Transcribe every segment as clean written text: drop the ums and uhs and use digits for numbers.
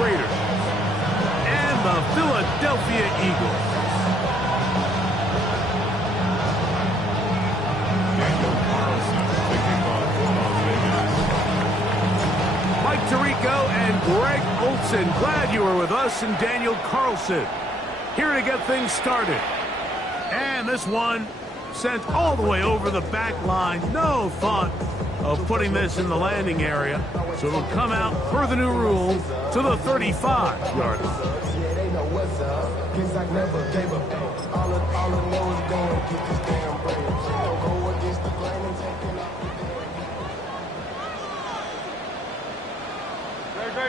Raiders and the Philadelphia Eagles. Mike Tirico and Greg Olsen, glad you were with us, and Daniel Carlson here to get things started. And this one sent all the way over the back line. No thought of putting this in the landing area. So it'll come out, per the new rule, to the 35-yard line.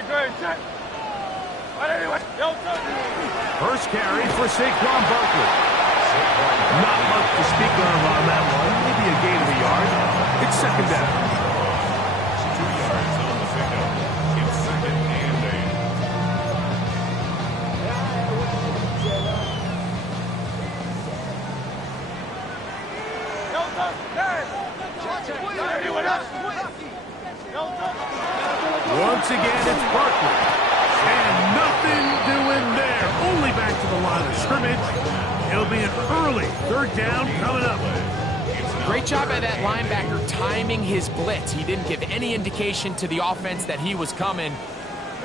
Great, check. But anyway, First carry for Saquon Barkley. Not much to speak of on that one. Maybe a gain of a yard. It's second down. 2 yards on the pickup. It's second and 8. Once again, it's Barkley. And nothing doing there. Only back to the line of scrimmage. It'll be an early third down coming up. Great job by that linebacker timing his blitz. He didn't give any indication to the offense that he was coming.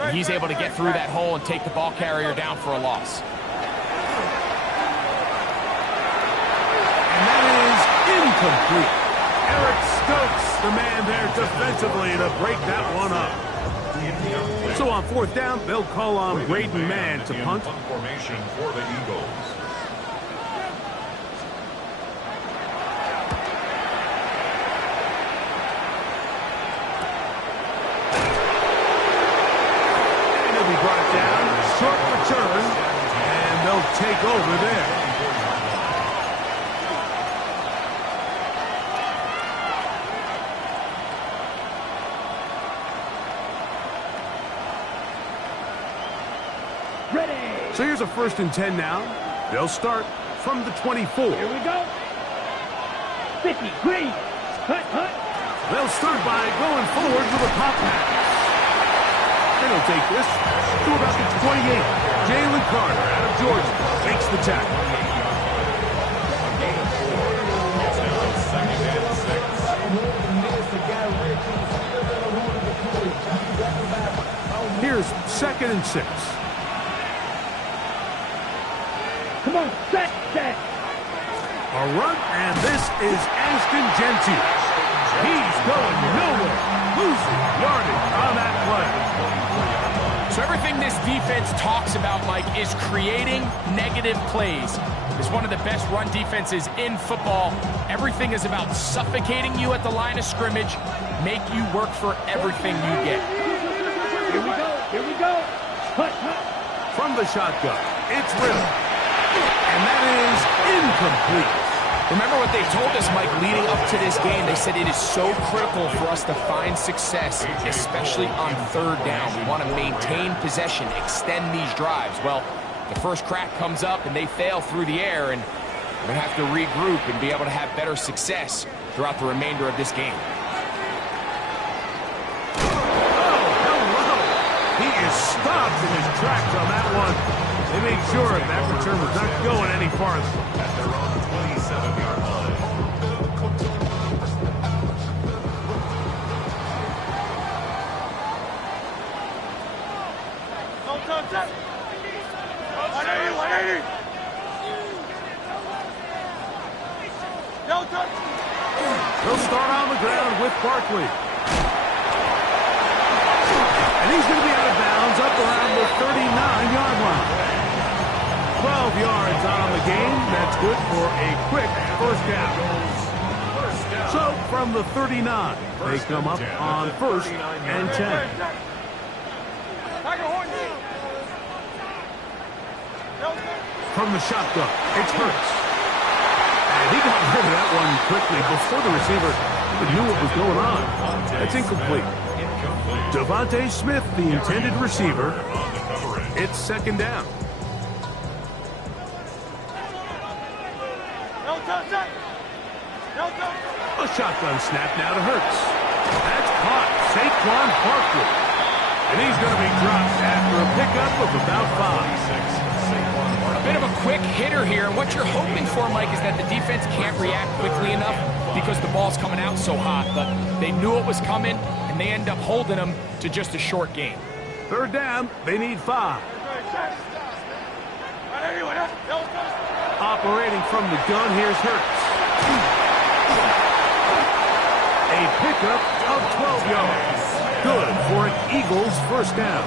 And he's able to get through that hole and take the ball carrier down for a loss. And that is incomplete. Eric Stokes, the man there defensively to break that one up. So on fourth down, they'll call on Braden Mann to punt. Formation for the Eagles. And he'll be brought down, short return, and they'll take over there. So here's a 1st and 10 now. They'll start from the 24. Here we go. 50, green. Hunt. They'll start by going forward with a pop pass. And he'll take this to about the 28. Jalen Carter out of Georgia makes the tackle. Here's 2nd and 6. Come on, set. A run, and this is Ashton Genty. He's going nowhere. Losing yardage on that play. So everything this defense talks about, Mike, is creating negative plays. It's one of the best run defenses in football. Everything is about suffocating you at the line of scrimmage, make you work for everything you get. Here we go. Hunt. From the shotgun, it's Riddle. And that is incomplete. Remember what they told us, Mike, leading up to this game. They said it is so critical for us to find success, especially on third down. We want to maintain possession, extend these drives. Well, the first crack comes up and they fail through the air, and we're going to have to regroup and be able to have better success throughout the remainder of this game. He is stopped in his tracks on that one. They made sure that return was not going any farther. At their own 27-yard line. Set. 180. They'll start on the ground with Barkley. And he's going to be out of bounds up around the 39-yard line. 12 yards on the game. That's good for a quick first down. So from the 39, they come up on 1st and 10. From the shotgun, it's Hurts. And he got rid of that one quickly before the receiver even knew what was going on. That's incomplete. Devontae Smith, the intended receiver. It's 2nd down. A shotgun snap now to Hurts. That's caught. Saquon Barkley. And he's going to be dropped after a pickup of about 5. A bit of a quick hitter here. What you're hoping for, Mike, is that the defense can't react quickly enough because the ball's coming out so hot. But they knew it was coming, and they end up holding them to just a short game. Third down, they need 5. Operating from the gun, here's Hurts. A pickup of 12 yards. Good for an Eagles first down.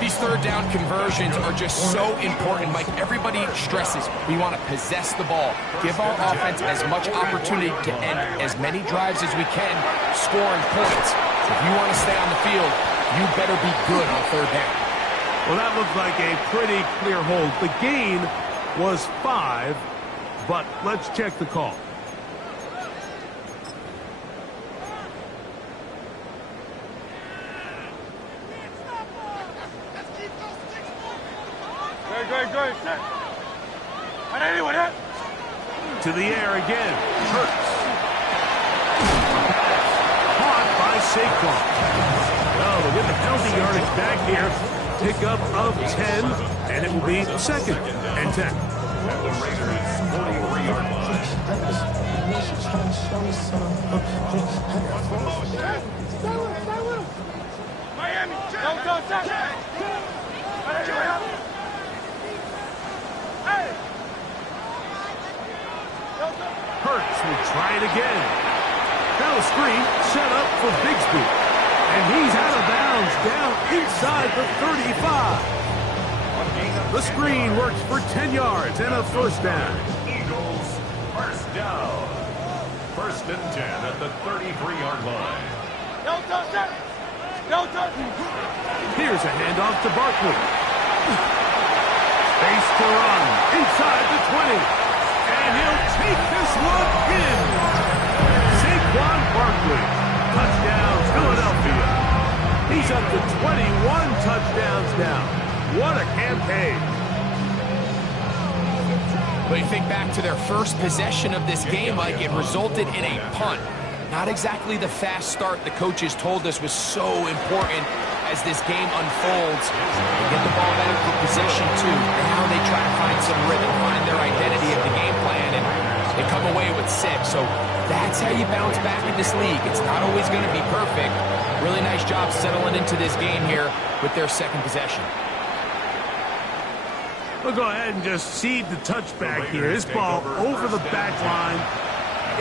These third down conversions are just so important, Mike. Everybody stresses we want to possess the ball, give our offense as much opportunity to end as many drives as we can, scoring points. If you want to stay on the field, you better be good on third down. Well, that looked like a pretty clear hold. The gain was 5, but let's check the call. To the air again. Hurts. Caught by Saquon. Well, they get the penalty yardage back here. Pickup of 10, and it will be 2nd and 10. At the Raiders' 43-yard line. Miami, Hurts will try it again. Now a screen set up for Bigsby. And he's out of bounds down inside the 35. The screen works for 10 yards and a first down. Eagles first down. 1st and 10 at the 33-yard line. Here's a handoff to Barkley. Space to run inside the 20. And he'll take this one in. Saquon Barkley. Touchdown, Philadelphia. He's up to 21 touchdowns now. What a campaign. But you think back to their first possession of this game, Mike, it resulted in a punt. Not exactly the fast start the coaches told us was so important as this game unfolds. They get the ball back for possession 2. Now they try to find some rhythm, find their identity of the game plan, and they come away with 6. So that's how you bounce back in this league. It's not always going to be perfect. Really nice job settling into this game here with their 2nd possession. We'll go ahead and just cede the touchback here. This ball over the back line.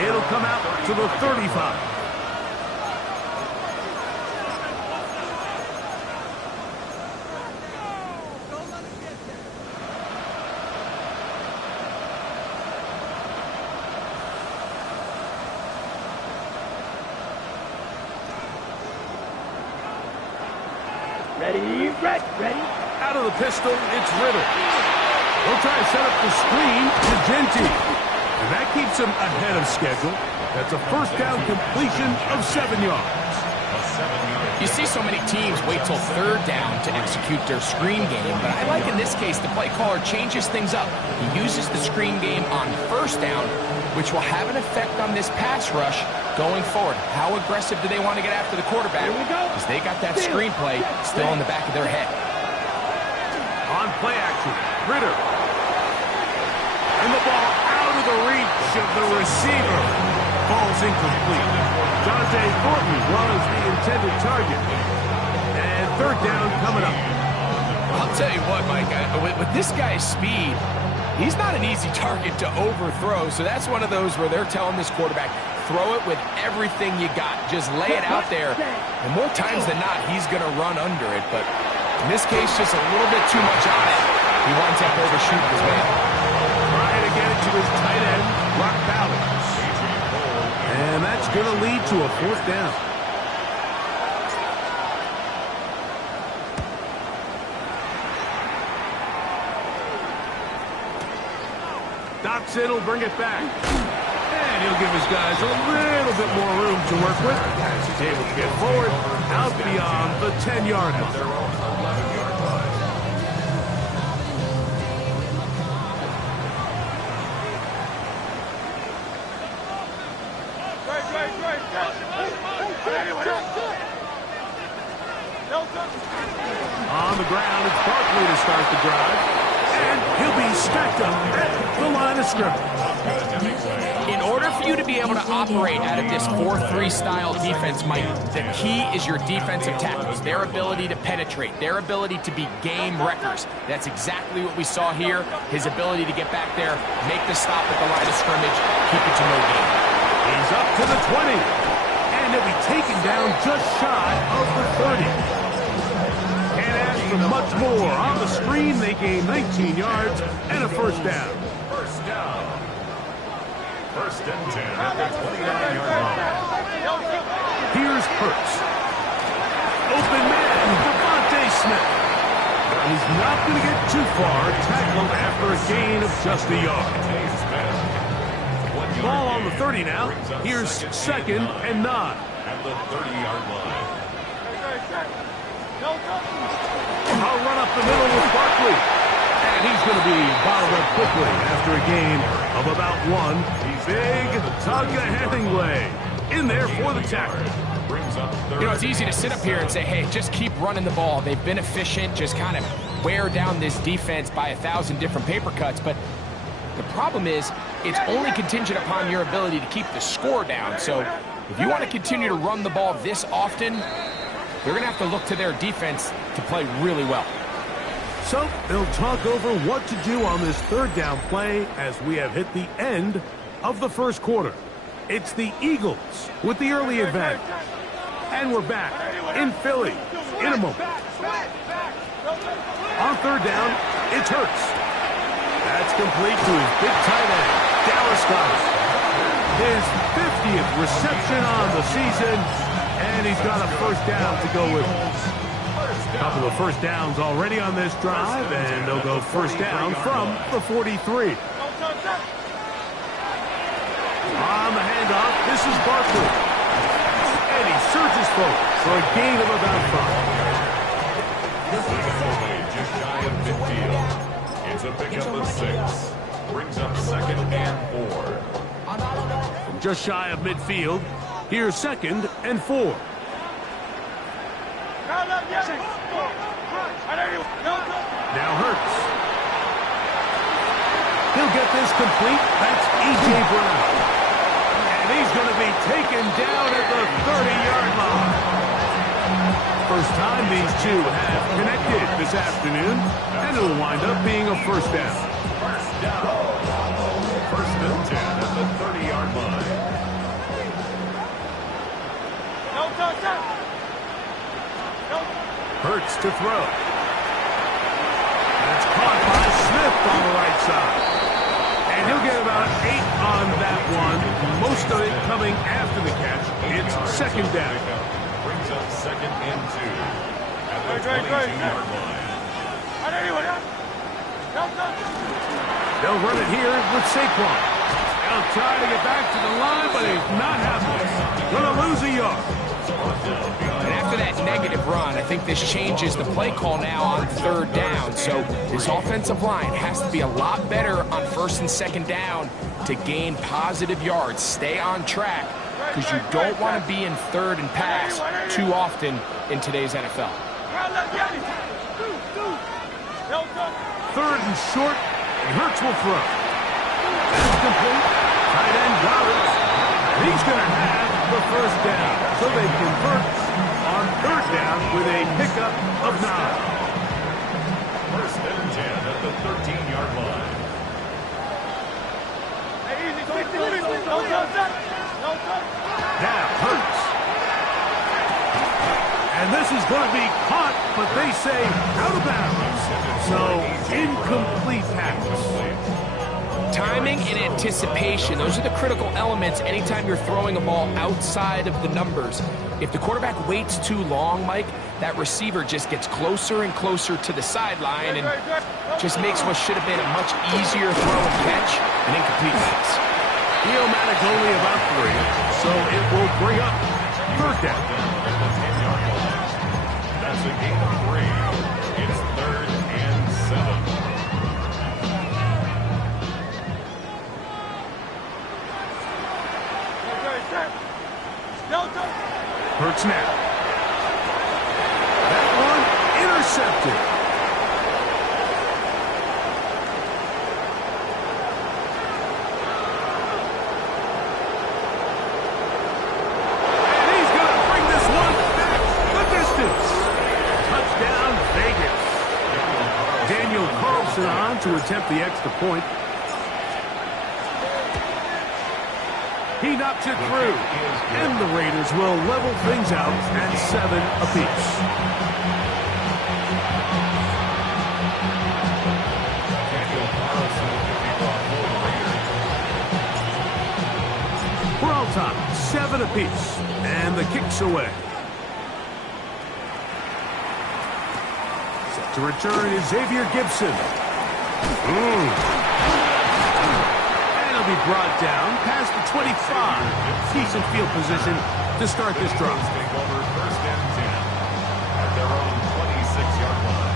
It'll come out to the 35. Ready. Out of the pistol, it's Riddle. He'll try to set up the screen to Genty. And that keeps him ahead of schedule. That's a first down completion of 7 yards. You see so many teams wait till third down to execute their screen game, but I like in this case the play caller changes things up. He uses the screen game on first down, which will have an effect on this pass rush going forward. How aggressive do they want to get after the quarterback? Because they got that screenplay still in the back of their head. On play action, Ritter. And the ball out of the reach of the receiver. Ball's incomplete. Jonte Thornton was the intended target. And third down coming up. I'll tell you what, Mike, with this guy's speed, he's not an easy target to overthrow. So that's one of those where they're telling this quarterback, throw it with everything you got. Just lay it out there. And more times than not, he's going to run under it. But in this case, just a little bit too much on it. He winds up overshooting his man. Trying to get it to his tight end, Rock Ballard. And that's going to lead to a fourth down. Dotson will bring it back. And he'll give his guys a little bit more room to work with as he's able to get forward out beyond the 10-yard line. the ground. It's Barkley to start the drive. And he'll be stacked up at the line of scrimmage. In order for you to be able to operate out of this 4-3 style defense, Mike, the key is your defensive tackles, their ability to penetrate, their ability to be game wreckers. That's exactly what we saw here. His ability to get back there, make the stop at the line of scrimmage, keep it to no gain. He's up to the 20. And he'll be taken down just shy of the 30. Can't ask for much more. On the screen, they gain 19 yards and a first down. First down. First and 10 at the 29-yard line. Here's Hurts. Open man, Devontae Smith. He's not going to get too far. Tackled after a gain of just a yard. Ball on the 30 now. Here's second and 9. At the 30-yard line. I'll run up the middle with Barkley. And he's going to be bottled up quickly after a gain of about 1. Big Tonga Hemingway in there for the tackle. You know, it's easy to sit up here and say, hey, just keep running the ball. They've been efficient, just kind of wear down this defense by 1,000 different paper cuts. But the problem is it's only contingent upon your ability to keep the score down. So if you want to continue to run the ball this often, they're going to have to look to their defense to play really well. So they'll talk over what to do on this third down play as we have hit the end of the first quarter. It's the Eagles with the early advantage. And we're back in Philly in a moment. On third down, it's Hurts. That's complete to his big tight end, Dallas Goedert. His 50th reception on the season, and he's got a first down to go with him. A couple of first downs already on this drive, and they'll go first down from the 43. On the handoff, this is Barkley. And he surges forward for a gain of about 5. Just shy of midfield. It's a pickup of 6. Brings up second and 4. From just shy of midfield, here's second and 4. Now Hurts. He'll get this complete. That's E.J. Brown. And he's going to be taken down at the 30-yard line. First time these two have connected this afternoon, and it'll wind up being a first down. First down. First and 10 at the 30-yard line. Hurts to throw. That's caught by Smith on the right side. And he'll get about 8 on that one. Most of it coming after the catch. It's second down. Brings up second and 2 at the 22-yard line. They'll run it here with Saquon. They'll try to get back to the line, but he's not happening. Gonna lose a yard. And after that negative run, I think this changes the play call now on third down. So this offensive line has to be a lot better on first and second down to gain positive yards. Stay on track because you don't want to be in third and pass too often in today's NFL. Third and short, and Hurts will throw. That's complete. Tight end Goedert. He's going to have the first down. So they convert on third down with a pickup of 9. First and 10 at the 13-yard line. Now Hurts. And this is going to be caught, but they say out of bounds. So incomplete pass. Timing and anticipation, those are the critical elements anytime you're throwing a ball outside of the numbers. If the quarterback waits too long, Mike, that receiver just gets closer and closer to the sideline and just makes what should have been a much easier throw and catch an incomplete pass. Neomatic only about 3, so it will bring up third down. That's a gain of 3. It's third and 7. Hurts now. That one intercepted. Gibson on to attempt the extra point. He knocks it through, and the Raiders will level things out at 7 apiece. We're all tied, 7 apiece, and the kick's away. Set to return is Xavier Gibson. Be brought down past the 25. Decent field position to start this drive. Take over 1st and 10 at their own 26-yard line.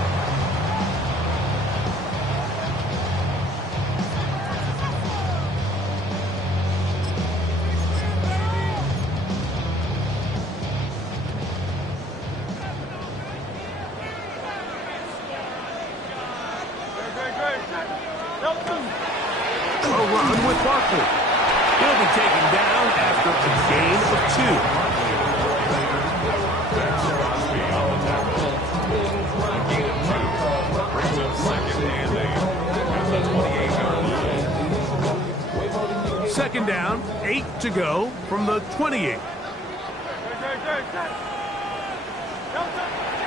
Run with Barkley. He'll be taken down after a gain of 2. Second down, 8 to go from the 28.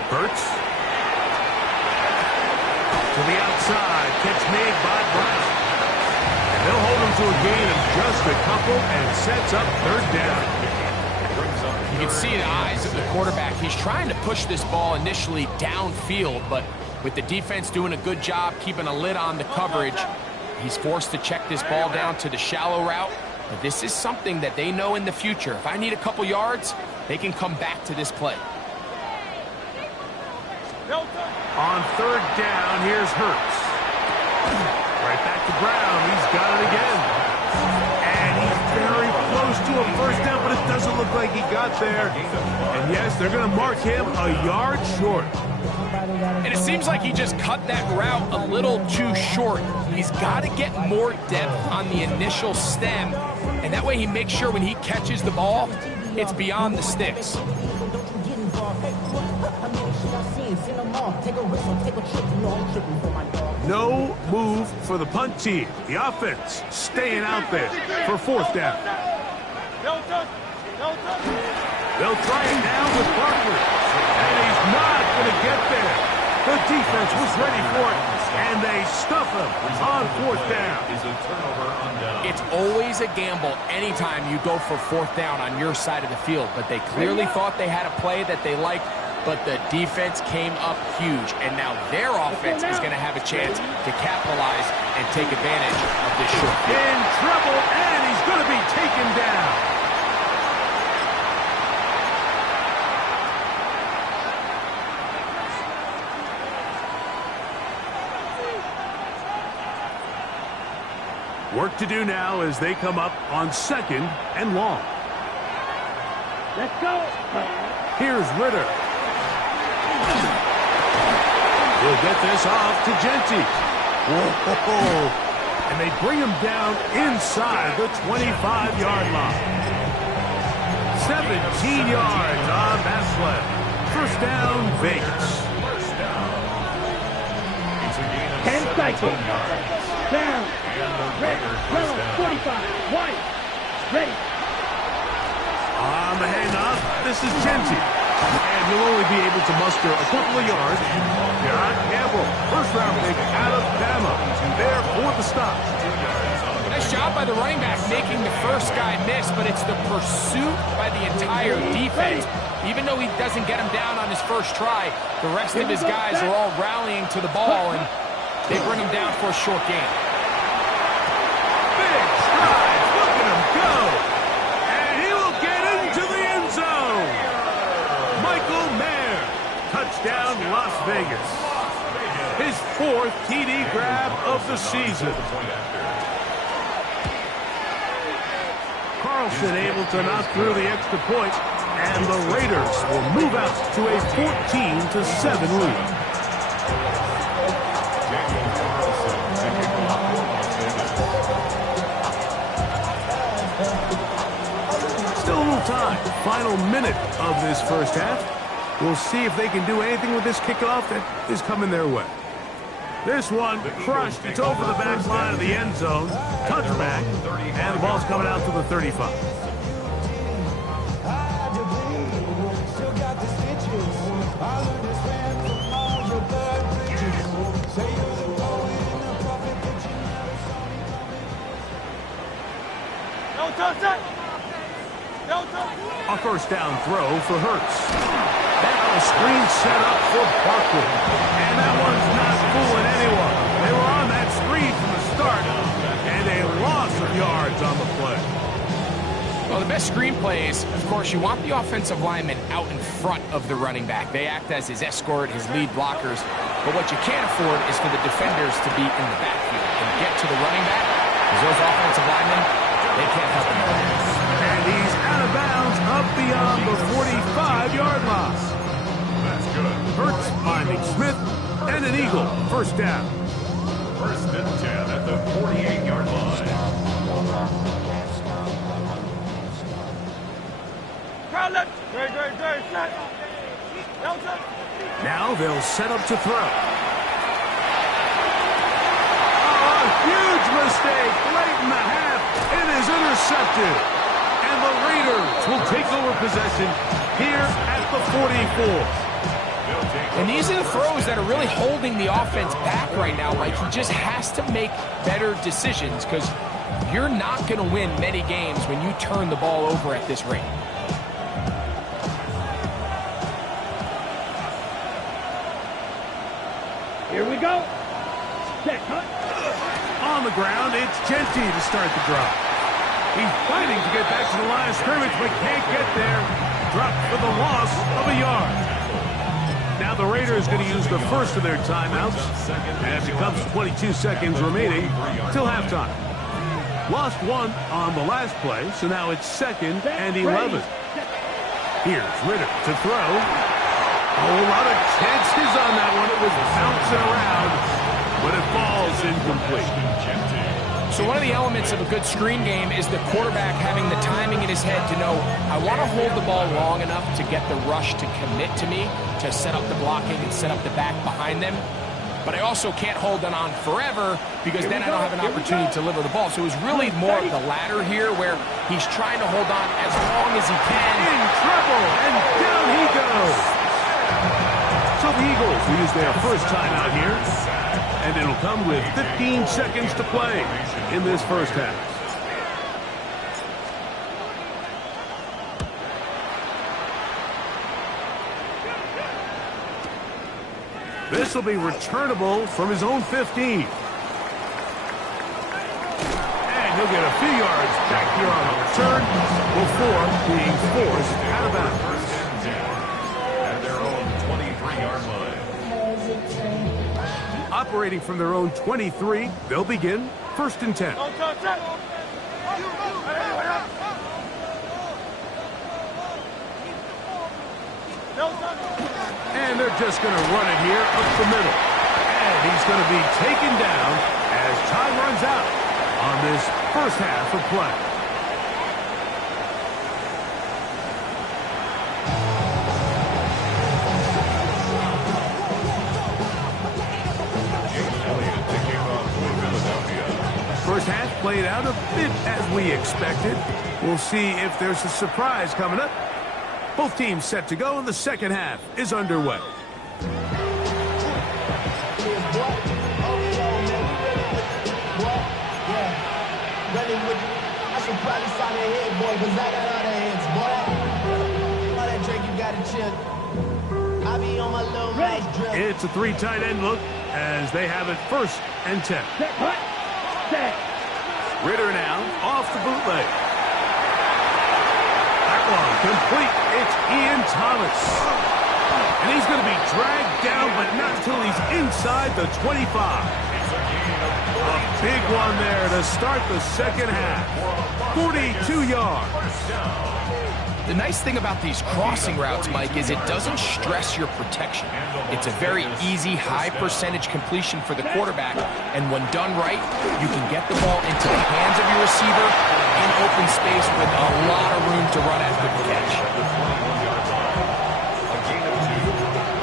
Hurts. To the outside. Catch made by Brown. They'll hold him to a gain of just a couple and sets up 3rd down. You can see in the eyes of the quarterback, he's trying to push this ball initially downfield, but with the defense doing a good job keeping a lid on the coverage, he's forced to check this ball down to the shallow route. But this is something that they know in the future. If I need a couple yards, they can come back to this play. On 3rd down, here's Hurts. Right back to Brown. He's got it again. And he's very close to a 1st down, but it doesn't look like he got there. And yes, they're going to mark him a yard short. And it seems like he just cut that route a little too short. He's got to get more depth on the initial stem, and that way he makes sure when he catches the ball, it's beyond the sticks. No move for the punt team. The offense staying out there for 4th down. They'll try it now with Barkley. And he's not going to get there. The defense was ready for it, and they stuff him on 4th down. It's always a gamble anytime you go for 4th down on your side of the field, but they clearly thought they had a play that they liked, but the defense came up huge, and now their offense is going to have a chance to capitalize and take advantage of this short field. In trouble, and he's going to be taken down. Work to do now as they come up on 2nd and long. Let's go. Here's Ritter. He'll get this off to Genty. Whoa. And they bring him down inside the 25-yard line. 17 yards on that play. 1st down, Vegas. 10 seconds. Down. Red, yellow, 45, white, ready. On the handoff, this is Genty. And he'll only be able to muster a couple of yards. John Campbell, 1st-round pick out of Bama. There for the stop. Nice job by the running back making the first guy miss, but it's the pursuit by the entire defense. Even though he doesn't get him down on his first try, the rest of his guys are all rallying to the ball, and they bring him down for a short gain. Look at him go. And he will get into the end zone. Michael Mayer. Touchdown, Las Vegas. His 4th TD grab of the season. Carlson able to knock through the extra point, and the Raiders will move out to a 14-7 lead. Time. Final minute of this 1st half. We'll see if they can do anything with this kickoff that is coming their way. This one crushed. It's over the back line of the end zone. Touchback. And the ball's coming out to the 35. A first down throw for Hurts. Now a screen set up for Barkley. And that one's not fooling anyone. They were on that screen from the start. And a loss of yards on the play. Well, the best screen plays, of course, you want the offensive lineman out in front of the running back. They act as his escort, his lead blockers. But what you can't afford is for the defenders to be in the backfield and get to the running back, because those offensive linemen, they can't help him. And he's out of bounds up beyond the 45-yard line. That's good. Hurts finding Smith and an Eagle. First down. First and 10 at the 48-yard line. Now they'll set up to throw. Oh, a huge mistake late in the half. It is intercepted. And the Raiders will take over possession here at the 44. And these are the throws that are really holding the offense back right now, Mike. He just has to make better decisions, because you're not going to win many games when you turn the ball over at this rate. Here we go. Set, cut. On the ground, it's Genty to start the drive. He's fighting to get back to the line of scrimmage, but can't get there. Dropped for the loss of a yard. Now the Raiders going to use the first of their timeouts, and it becomes 22 seconds remaining till halftime. Lost one on the last play, so now it's 2nd and 11. Here's Ritter to throw. A whole lot of chances on that one. It was bouncing around, but it falls incomplete. So one of the elements of a good screen game is the quarterback having the timing in his head to know, I want to hold the ball long enough to get the rush to commit to me, to set up the blocking and set up the back behind them. But I also can't hold it on forever, because then I don't have an opportunity to deliver the ball. So it was really more of the latter here, where he's trying to hold on as long as he can. In trouble, and down he goes. So the Eagles will use their first timeout here, and it'll come with 15 seconds to play in this first half. This will be returnable from his own 15. And he'll get a few yards back here on the return before being forced out of bounds. At their own 23-yard line. Operating from their own 23, they'll begin 1st and 10. And they're just going to run it here up the middle. And he's going to be taken down as time runs out on this first half of play. First half played out a bit as we expected. We'll see if there's a surprise coming up. Both teams set to go, and the second half is underway. It's a 3 tight end look as they have it 1st and 10. Ritter now off the bootleg. That one complete. It's Ian Thomas. And he's going to be dragged down, but not until he's inside the 25. A big one there to start the second half. 42 yards. The nice thing about these crossing routes, Mike, is it doesn't stress your protection. It's a very easy, high percentage completion for the quarterback, and when done right, you can get the ball into the hands of your receiver in open space with a lot of room to run after the catch. The 21-yard line. A gain of 2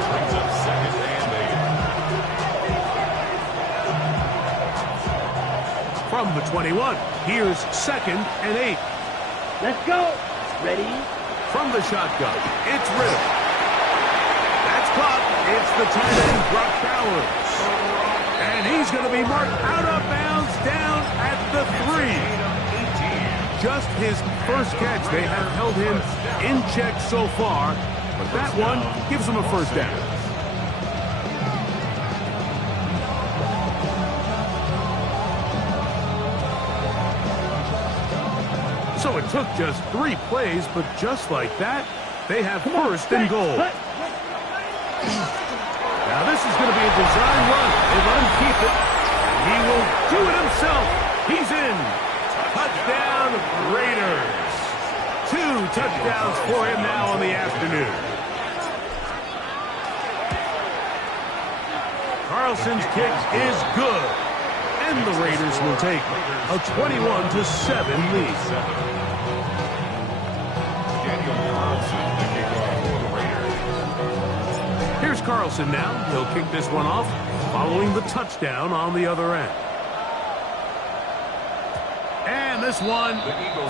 brings up 2nd and 8. from the 21. Here's 2nd and 8. Let's go. Ready? From the shotgun, it's Ridder. That's caught. It's the tight end, Brock Bowers. And he's going to be marked out of bounds down at the 3. Just his first catch. They have held him in check so far, but that one gives him a first down. So it took just 3 plays, but just like that, they have first and goal. Now this is going to be a design run. They let him keep it. He will do it himself. He's in. Touchdown, Raiders. 2 touchdowns for him now on the afternoon. Carlson's kick is good. And the Raiders will take a 21-7 lead. Here's Carlson now. He'll kick this one off, following the touchdown on the other end. And this one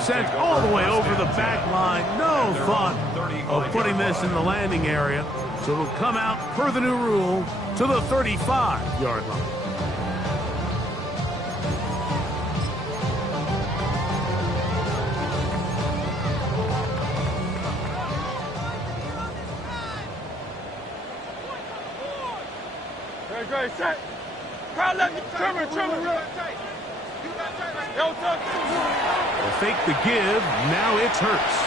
sent all the way over the back line. No thought of putting this in the landing area. So it'll come out, per the new rule, to the 35-yard line. Great, set. Crowd, let me Trevor. They'll fake the give. Now it's Hurts.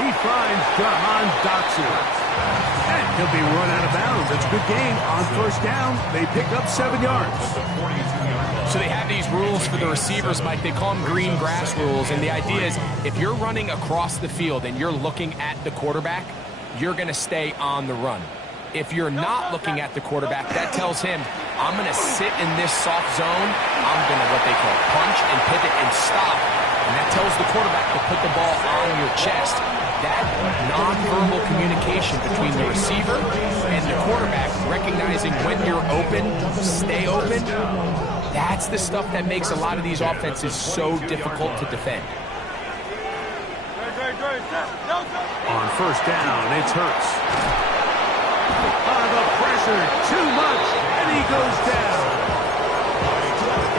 He finds Jahan Dotson. And he'll be run out of bounds. It's a good game. On first down, they pick up 7 yards. So they have these rules for the receivers, Mike. They call them green grass rules. And the idea is if you're running across the field and you're looking at the quarterback, you're going to stay on the run. If you're not looking at the quarterback, that tells him, I'm going to sit in this soft zone. I'm going to what they call punch and pivot and stop. And that tells the quarterback to put the ball on your chest. That nonverbal communication between the receiver and the quarterback, recognizing when you're open, stay open, that's the stuff that makes a lot of these offenses so difficult to defend. On first down, it's Hurts. The pressure, too much, and he goes down.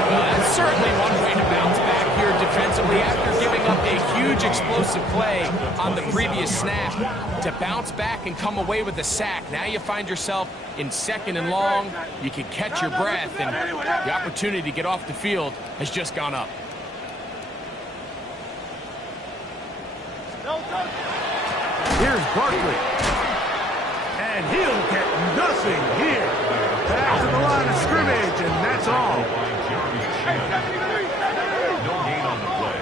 That's certainly one way to bounce back here defensively after giving up a huge explosive play on the previous snap. To bounce back and come away with a sack. Now you find yourself in 2nd and long. You can catch your breath, and the opportunity to get off the field has just gone up. Here's Barkley. And he'll get nothing here. Back to the line of scrimmage, and that's all. No gain on the play.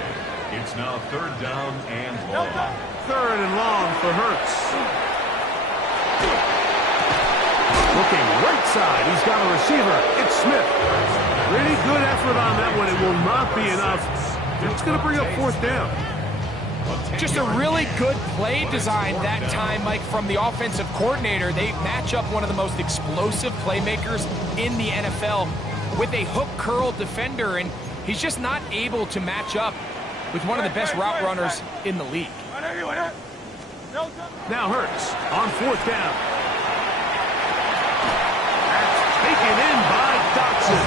It's now 3rd down and long. 3rd and long for Hurts. Looking right side. He's got a receiver. It's Smith. Pretty good effort on that one. It will not be enough. It's going to bring up 4th down. Just a really good play design that time, Mike, from the offensive coordinator. They match up one of the most explosive playmakers in the NFL with a hook curl defender, and he's just not able to match up with one of the best route runners in the league. Now Hurts on 4th down. That's taken in by Dotson.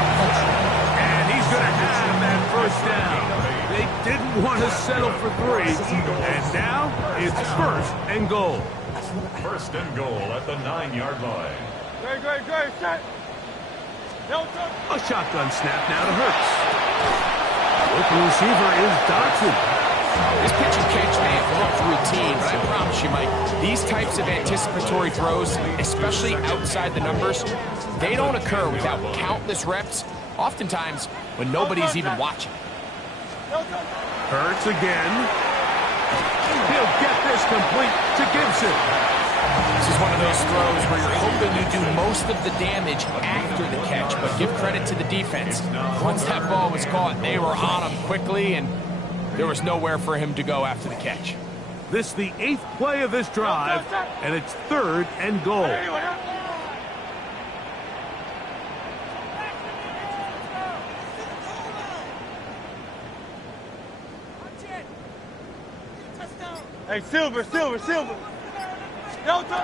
And he's going to have that first down. They didn't want to settle for 3, and now it's 1st and goal. 1st and goal at the 9-yard line. Great, set. A shotgun snap now to Hurts. Open receiver is Dotson. This pitch and catch may have looked routine, but I promise you, Mike, these types of anticipatory throws, especially outside the numbers, they don't occur without countless reps, oftentimes when nobody's even watching. Hurts again. He'll get this complete to Gibson. This is one of those throws where you're hoping you do most of the damage after the catch, but give credit to the defense. Once that ball was caught, they were on him quickly, and there was nowhere for him to go after the catch. This is the 8th play of this drive, and it's 3rd and goal. Hey, Silver. Delta.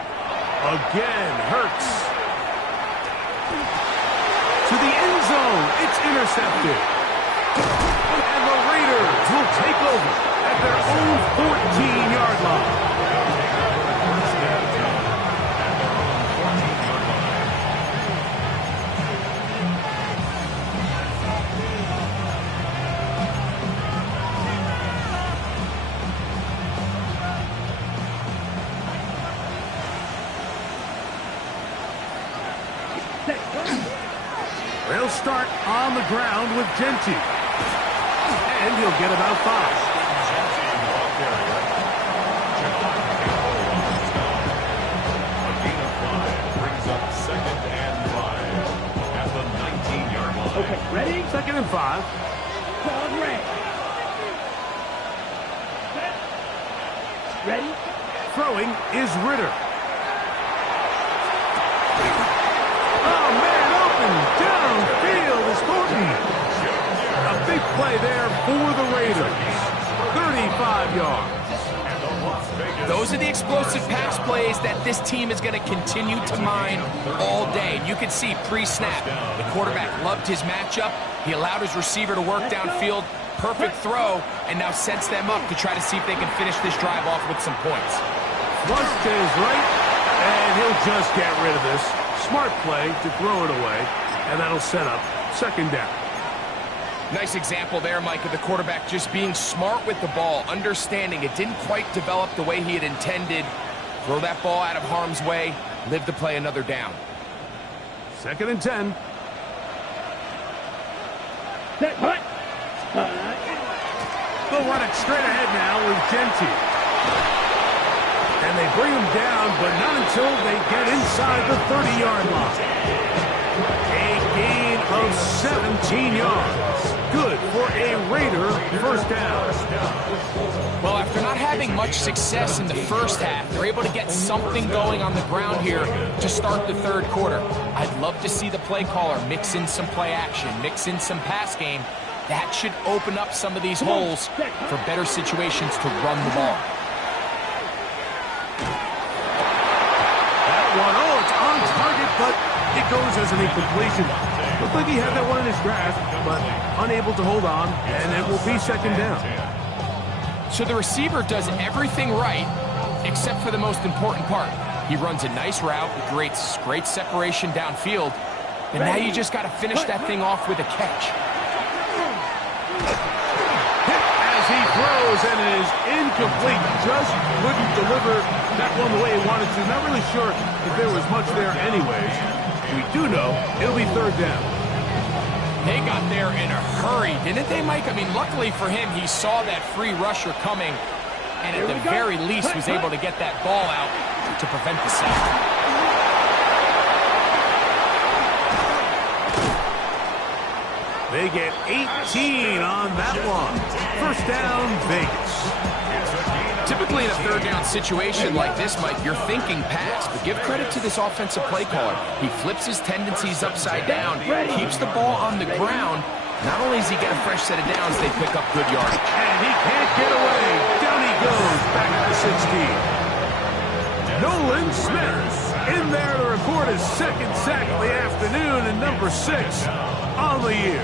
Again, Hurts. To the end zone. It's intercepted. And the Raiders will take over at their own 14-yard line. They'll start on the ground with Genty. And he'll get about 5. Brings up 2nd and 5 at the 19-yard line. Okay, ready? 2nd and 5. Call red. Ready? Throwing is Ritter. Oh, man, open downfield is Thornton. A big play there for the Raiders. 35 yards. Those are the explosive pass plays that this team is going to continue to mine all day. You can see pre-snap, the quarterback loved his matchup. He allowed his receiver to work downfield. Perfect throw, and now sets them up to try to see if they can finish this drive off with some points. Flush to his right, and he'll just get rid of this. Smart play to throw it away, and that'll set up 2nd down. Nice example there, Mike, of the quarterback just being smart with the ball, understanding it didn't quite develop the way he had intended. Throw that ball out of harm's way, live to play another down. 2nd and 10. Set, hut. They'll run it straight ahead now with Genty. And they bring him down, but not until they get inside the 30-yard line. A gain of 17 yards. Good for a Raider 1st down. Well, after not having much success in the first half, they're able to get something going on the ground here to start the 3rd quarter. I'd love to see the play caller mix in some play action, mix in some pass game. That should open up some of these holes for better situations to run the ball. That one, oh, it's on target, but it goes as an incompletion. Looked like he had that one in his grasp, but unable to hold on, and it will be 2nd down. So the receiver does everything right, except for the most important part. He runs a nice route, creates great separation downfield, and now you just got to finish that thing off with a catch. As he throws, and it is incomplete. Just couldn't deliver that one the way he wanted to. Not really sure if there was much there anyways. We do know it'll be 3rd down. They got there in a hurry, didn't they, Mike? I mean, luckily for him, he saw that free rusher coming, and at the very least was able to get that ball out to prevent the sack. They get 18 on that one. 1st down, Vegas. Typically in a 3rd down situation like this, Mike, you're thinking pass, but give credit to this offensive play caller. He flips his tendencies upside down, keeps the ball on the ground. Not only does he get a fresh set of downs, they pick up good yardage. And he can't get away. Down he goes, back at the 16. Nolan Smith in there to record his 2nd sack of the afternoon, and number 6 on the year.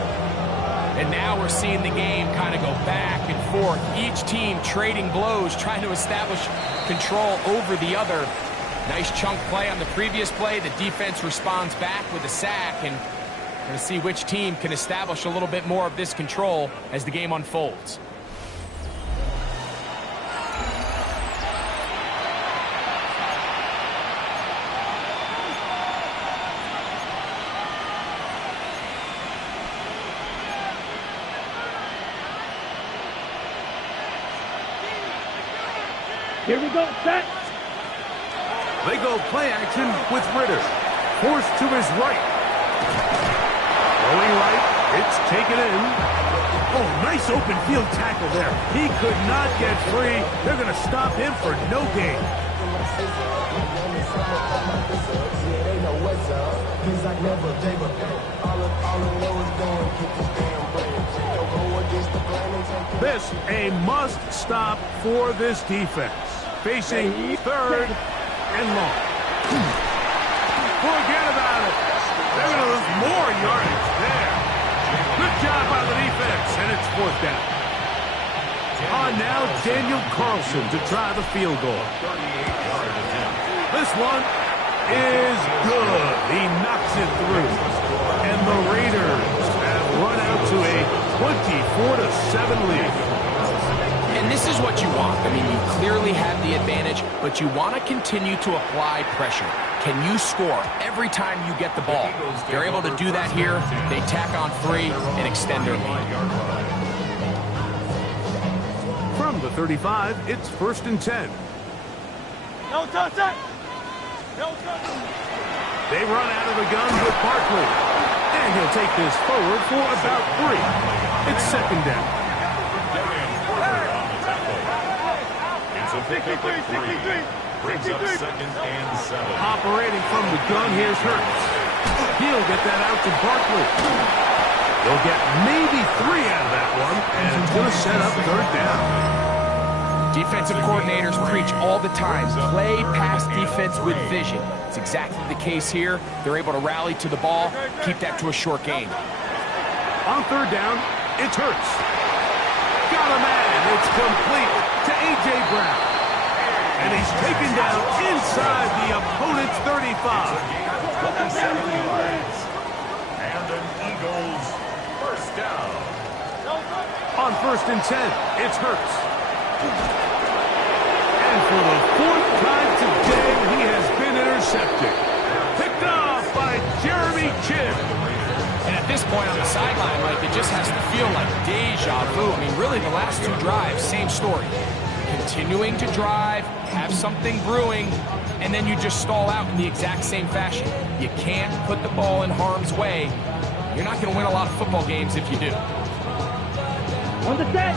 And now we're seeing the game kind of go back and forth. Each team trading blows, trying to establish control over the other. Nice chunk play on the previous play. The defense responds back with a sack, and we're going to see which team can establish a little bit more of this control as the game unfolds. Here we go, set. They go play action with Ritter. Forced to his right. Going right. It's taken in. Oh, nice open field tackle there. He could not get free. They're going to stop him for no gain. This a must stop for this defense. Facing third and long. Forget about it. They're going to lose more yardage there. Good job by the defense, and it's fourth down. On now, Daniel Carlson to try the field goal. This one is good. He knocks it through. And the Raiders have run out to a 24-7 lead. And this is what you want. I mean, you clearly have the advantage, but you want to continue to apply pressure. Can you score every time you get the ball? They're able to do that here. They tack on 3 and extend their lead. From the 35, it's 1st and 10. No touch it. No touch. They run out of the gun with Barkley. And he'll take this forward for about 3. It's 2nd down. It's a pickup of 3. Brings up 2nd and 7. Operating from the gun, here's Hurts. He'll get that out to Barkley. They'll get maybe 3 out of that one, and it's going to set up 3rd down. Defensive coordinators preach all the time, play pass defense with vision. It's exactly the case here. They're able to rally to the ball, keep that to a short gain. On 3rd down, it's Hurts. Got a man. It's complete to A.J. Brown. And he's taken down inside the opponent's 35. And an Eagles first down. On 1st and 10, it's Hurts. And for the 4th time today, he has been intercepted. Picked off by Jeremy Chinn. And at this point on the sideline, Mike, it just has to feel like deja vu. I mean, really, the last 2 drives, same story. Continuing to drive, have something brewing, and then you just stall out in the exact same fashion. You can't put the ball in harm's way. You're not going to win a lot of football games if you do. On the set.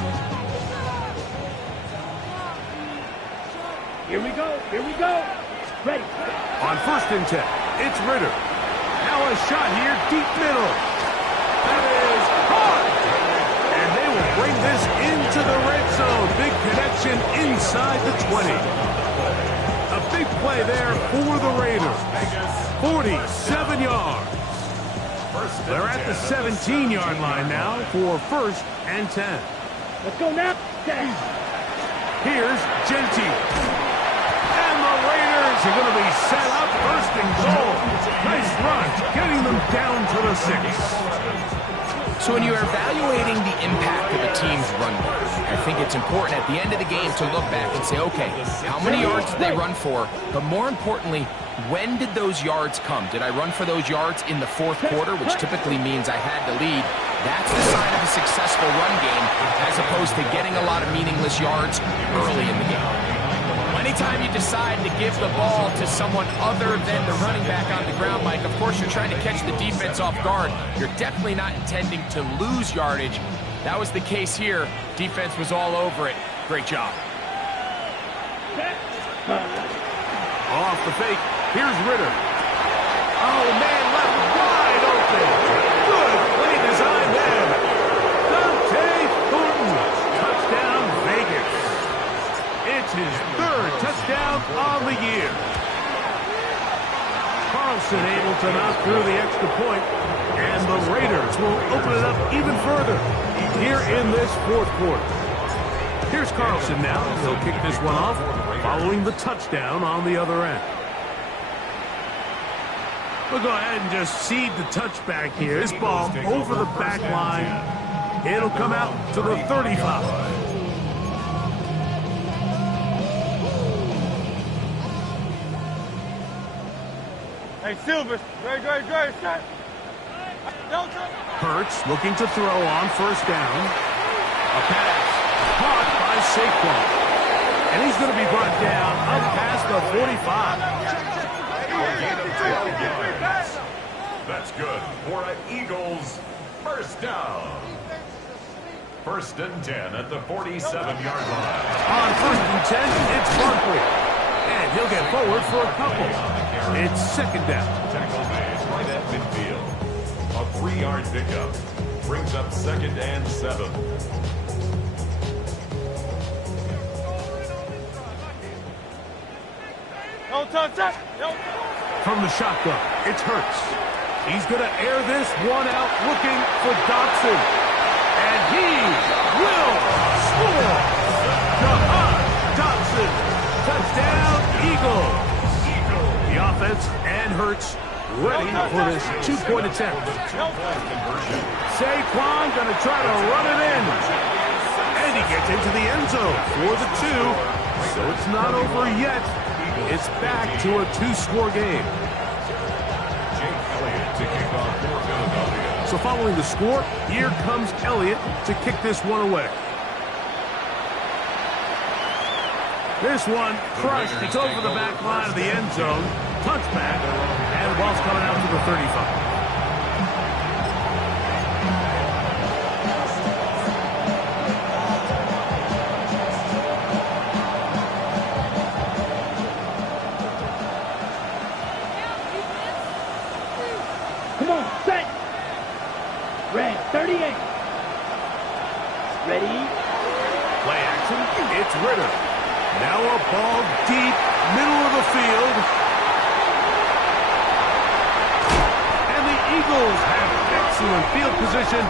Here we go. Here we go. Ready. On 1st and 10, it's Ritter. Now a shot here, deep middle. That is hard. And they will bring this into the red zone. Big connection inside the 20. A big play there for the Raiders. 47 yards. They're at the 17-yard line now for 1st and 10. Let's go now. Here's Gentile. And the Raiders are going to be set up 1st and goal. Nice run, getting them down to the 6. So when you're evaluating the impact of a team's run game, I think it's important at the end of the game to look back and say, okay, how many yards did they run for? But more importantly, when did those yards come? Did I run for those yards in the 4th quarter, which typically means I had to lead? That's the sign of a successful run game, as opposed to getting a lot of meaningless yards early in the game. Anytime you decide to give the ball to someone other than the running back on the ground, Mike, of course you're trying to catch the defense off guard. You're definitely not intending to lose yardage. That was the case here. Defense was all over it. Great job. Off the fake. Here's Ritter. Oh, man, left wide open. Good play design there. Dante Thornton. Touchdown, Vegas. It's his 3rd touchdown on the year. Carlson able to knock through the extra point, and the Raiders will open it up even further here in this 4th quarter. Here's Carlson now. He'll kick this one off following the touchdown on the other end. We'll go ahead and just seed the touchback here. This ball over the back line. It'll come out to the 35. Hey, Silvers. Great, set. No touch. Hurts looking to throw on 1st down. A pass caught by Saquon. And he's going to be brought down up past the 45. That's good for an Eagles first down. 1st and 10 at the 47-yard line. On 1st and 10, it's Barkley. And he'll get forward for a couple. It's 2nd down. Tackle made right at midfield. A 3-yard pickup brings up 2nd and 7. touch that. From the shotgun, it's Hurts. He's going to air this one out looking for Dotson. And he will score. Jahan Dotson. Touchdown, Eagles. The offense and Hurts ready for this two-point attempt. Saquon going to try to run it in. And he gets into the end zone for the two. So it's not over yet. It's back to a two-score game. So following the score, here comes Elliott to kick this one away. This one crushed. It's over the back line of the end zone. Touchback. And the ball's coming out to the 35. Come on, set. Red 38. Ready? Play action. It's Ritter. Now a ball deep, middle of the field. And the Eagles have excellent field position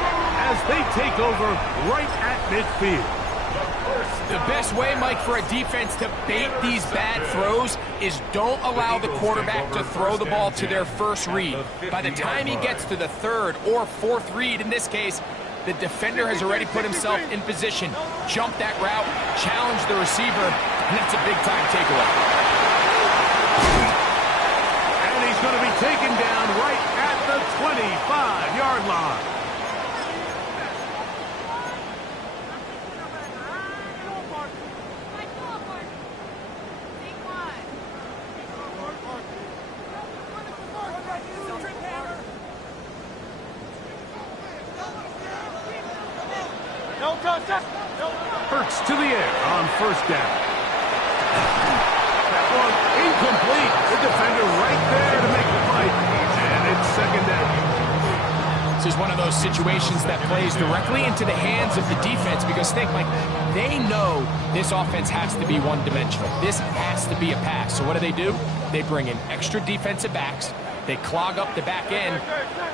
as they take over right at midfield. The best way, Mike, for a defense to bait these bad throws is don't allow the quarterback to throw the ball to their first read. By the time he gets to the third or fourth read, in this case, the defender has already put himself in position, jump that route, challenge the receiver, and that's a big-time takeaway. And he's going to be taken down right at the 25-yard line. Hurts to the air on first down. That one incomplete. The defender right there to make the fight. And it's second down. This is one of those situations that plays directly into the hands of the defense because think, like, they know this offense has to be one-dimensional. This has to be a pass. So what do? They bring in extra defensive backs. They clog up the back end.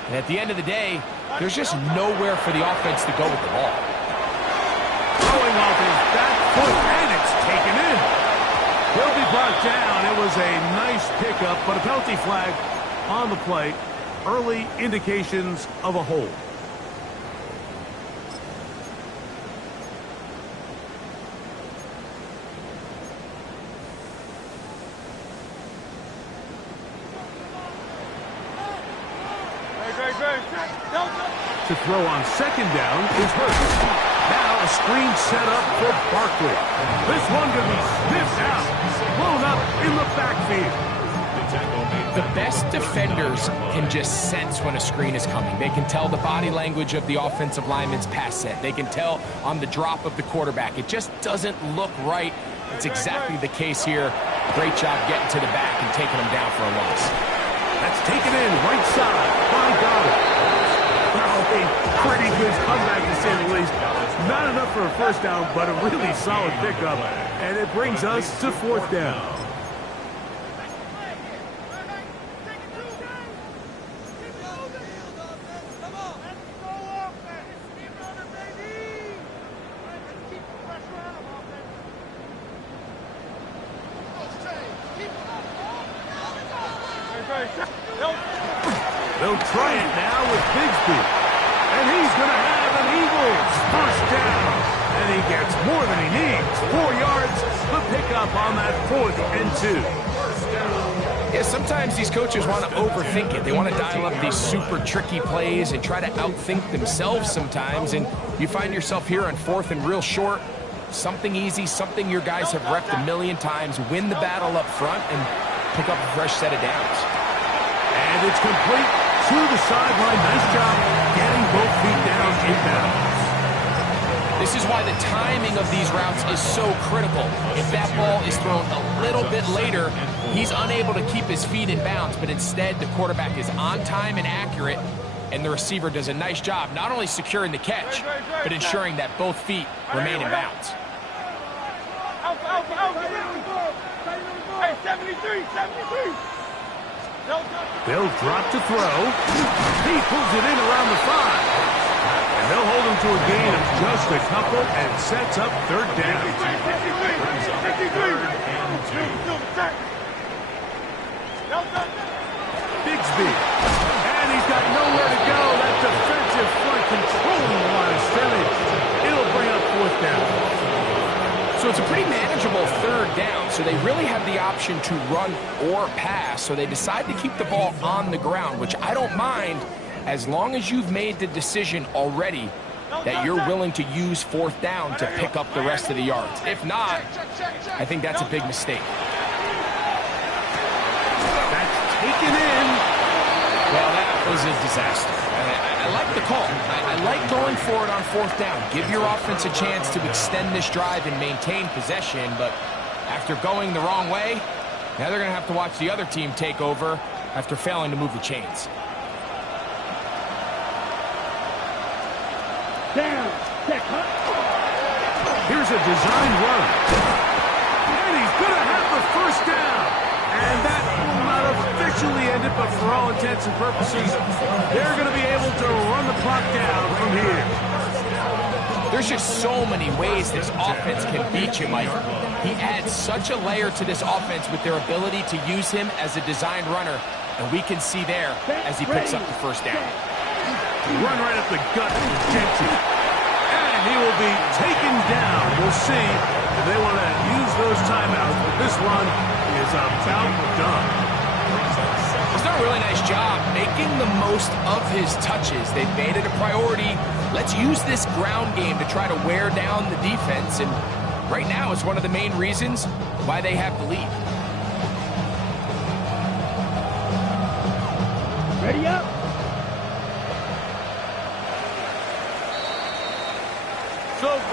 And at the end of the day, there's just nowhere for the offense to go with the ball. Throwing off his back foot, and it's taken in. He'll be brought down. It was a nice pickup, but a penalty flag on the play. Early indications of a hold. To throw on second down is Hurts. Now a screen set up for Barkley. This one going to be sniffed out, blown up in the backfield. The best defenders can just sense when a screen is coming. They can tell the body language of the offensive lineman's pass set. They can tell on the drop of the quarterback. It just doesn't look right. It's exactly the case here. Great job getting to the back and taking them down for a loss. That's taken in right side by Goddard. Well, a pretty good comeback to say the least. Not enough for a first down, but a really solid pickup. And it brings us to fourth down. They'll try it now with Bigsby. And he's going to have an Eagles first down. And he gets more than he needs. 4 yards, the pickup on that 4th and 2. Yeah, sometimes these coaches want to overthink it. They want to dial up these super tricky plays and try to outthink themselves sometimes. And you find yourself here on 4th and real short. Something easy, something your guys have repped a million times. Win the battle up front and pick up a fresh set of downs. And it's complete to the sideline. Nice job getting both feet down inbounds. This is why the timing of these routes is so critical. If that ball is thrown a little bit later, he's unable to keep his feet in bounds, but instead the quarterback is on time and accurate, and the receiver does a nice job not only securing the catch, but ensuring that both feet remain in bounds. Hey, Hey, 73, 73. No touch. They'll drop to throw. He pulls it in around the 5. And they'll hold him to a gain of just a couple and sets up third down. 63. Silver, set. No touch. Bigsby. And he's got nowhere to go. That defensive front controlling the line of scrimmage. It'll bring up fourth down. So it's a pretty manageable third down, so they really have the option to run or pass, so they decide to keep the ball on the ground, which I don't mind as long as you've made the decision already that you're willing to use fourth down to pick up the rest of the yards. If not, I think that's a big mistake. That's taken in. Well, that was a disaster. I like the call. I like going for it on fourth down. Give your offense a chance to extend this drive and maintain possession, but after going the wrong way, now they're going to have to watch the other team take over after failing to move the chains. Down. Check. Here's a designed run. And he's going to have the first down. And that will not officially end it, but for all intents and purposes, they're going to be able to run the clock down from here. There's just so many ways this offense can beat you, Mike. He adds such a layer to this offense with their ability to use him as a designed runner, and we can see there as he picks up the first down. Run right up the gut to Genty. And he will be taken down. We'll see if they want to use those timeouts, but this run is about done. He's done a really nice job making the most of his touches. They've made it a priority. Let's use this ground game to try to wear down the defense, and right now it's one of the main reasons why they have the lead. Ready up.